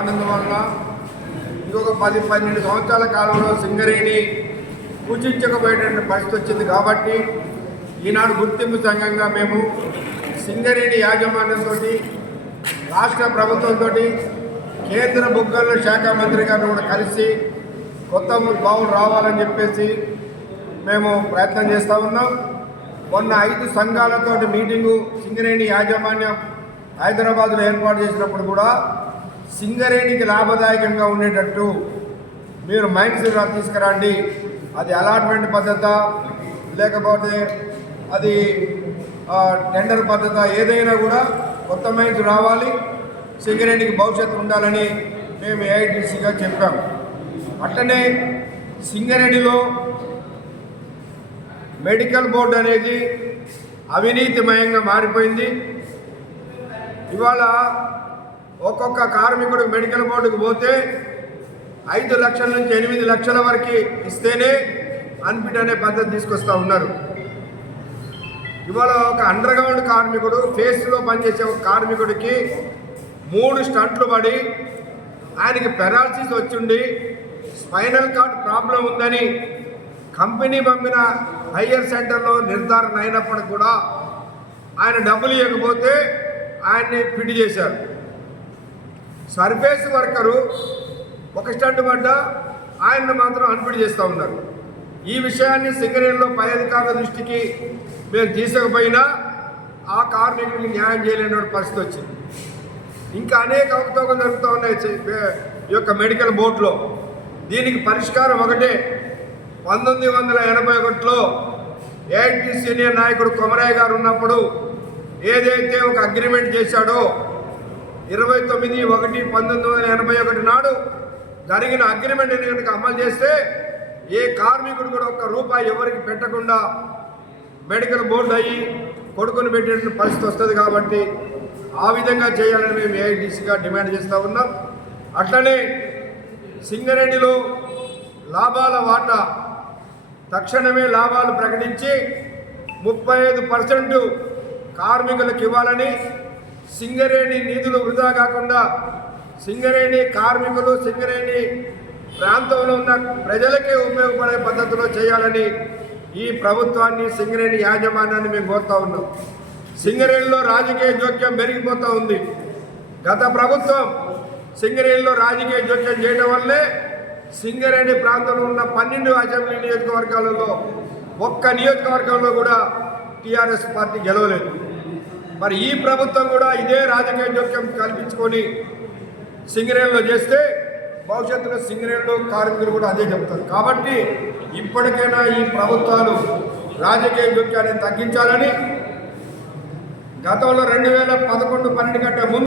ఆనందం వలన ఇంకొక పది పన్నెండు సంవత్సరాల కాలంలో సింగరేణి పూజించకపోయేటువంటి పరిస్థితి వచ్చింది కాబట్టి ఈనాడు గుర్తింపు సంఘంగా మేము సింగరేణి యాజమాన్యంతో రాష్ట్ర ప్రభుత్వంతో కేంద్ర బుగ్గల శాఖ మంత్రి గారిని కూడా కలిసి కొత్త బావులు రావాలని చెప్పేసి మేము ప్రయత్నం చేస్తూ ఉన్నాం. మొన్న ఐదు సంఘాలతోటి మీటింగు సింగరేణి యాజమాన్యం హైదరాబాద్లో ఏర్పాటు చేసినప్పుడు కూడా సింగరేణికి లాభదాయకంగా ఉండేటట్టు మీరు మైండ్ సెట్ తీసుకురండి. అది అలాట్మెంట్ పద్ధత లేకపోతే అది టెండర్ పద్ధత ఏదైనా కూడా కొత్త మైన్స్ రావాలి. సింగరేణికి భవిష్యత్తు ఉండాలని మేము ఏఐటీసీగా చెప్పాం. అట్లనే సింగరేణిలో మెడికల్ బోర్డు అనేది అవినీతిమయంగా మారిపోయింది. ఇవాళ ఒక్కొక్క కార్మికుడు మెడికల్ బోర్డుకు పోతే ఐదు లక్షల నుంచి ఎనిమిది లక్షల వరకు ఇస్తేనే అన్ఫిట్ అనే పద్ధతి తీసుకొస్తా ఉన్నారు. ఇవాళ ఒక అండర్ గ్రౌండ్ కార్మికుడు ఫేస్లో పనిచేసే ఒక కార్మికుడికి మూడు స్టంట్లు పడి ఆయనకి పెరాలసిస్ వచ్చిండి స్పైనల్ కార్డ్ ప్రాబ్లం ఉందని కంపెనీ పంపిన హయ్యర్ సెంటర్లో నిర్ధారణ అయినప్పటికి కూడా ఆయన డబ్బులు ఇవ్వకపోతే ఆయన్ని ఫిట్ చేశారు. సర్ఫేస్ వర్కరు ఒక స్టంట్ పడ్డ ఆయన్ని మాత్రం అన్ఫిట్ చేస్తూ ఉన్నారు. ఈ విషయాన్ని సింగరేణిలో పై అధికారుల దృష్టికి మేము తీసుకుపోయినా ఆ కార్మికుడికి న్యాయం చేయలేని పరిస్థితి వచ్చింది. ఇంకా అనేక అవకతవకలు జరుగుతూ ఉన్నాయి ఈ యొక్క మెడికల్ బోర్డులో. దీనికి పరిష్కారం ఒకటే. పంతొమ్మిది వందల ఎనభై ఒకటిలో ఏఎన్టీ సీనియర్ నాయకుడు కొమరయ్య గారు ఉన్నప్పుడు ఏదైతే ఒక అగ్రిమెంట్ చేశాడో ఇరవై తొమ్మిది ఒకటి పంతొమ్మిది వందల ఎనభై ఒకటి నాడు జరిగిన అగ్రిమెంట్ కనుక అమలు చేస్తే ఏ కార్మికుడు కూడా ఒక్క రూపాయి ఎవరికి పెట్టకుండా మెడికల్ బోర్డు అయ్యి కొడుకుని పెట్టే పరిస్థితి వస్తుంది కాబట్టి ఆ విధంగా చేయాలని మేము ఏఐటీసీగా డిమాండ్ చేస్తూ ఉన్నాం. అట్లనే సింగరేణిలో లాభాల వాటా తక్షణమే లాభాలు ప్రకటించి ముప్పై ఐదు పర్సెంట్ కార్మికులకు ఇవ్వాలని సింగరేణి నిధులు వృధా కాకుండా సింగరేణి కార్మికులు సింగరేణి ప్రాంతంలో ఉన్న ప్రజలకే ఉపయోగపడే పద్ధతిలో చేయాలని ఈ ప్రభుత్వాన్ని సింగరేణి యాజమాన్యాన్ని మేము కోరుతా ఉన్నాం. సింగరేణిలో రాజకీయ జోక్యం పెరిగిపోతూ ఉంది. గత ప్రభుత్వం సింగరేణిలో రాజకీయ జోక్యం చేయడం వల్లే సింగరేణి ప్రాంతంలో ఉన్న పన్నెండు అసెంబ్లీ నియోజకవర్గాలలో ఒక్క నియోజకవర్గంలో కూడా టీఆర్ఎస్ పార్టీ గెలవలేదు. మరి ఈ ప్రభుత్వం కూడా ఇదే రాజకీయ జోక్యం కల్పించుకొని సింగరేణిలో చేస్తే భవిష్యత్తులో సింగరేణిలో కార్మికులు కూడా అదే చెప్తారు కాబట్టి ఇప్పటికైనా ఈ ప్రభుత్వాలు రాజకీయ జోక్యాన్ని తగ్గించాలని గతంలో రెండు వేల పదకొండు పన్నెండు కంటే ముందు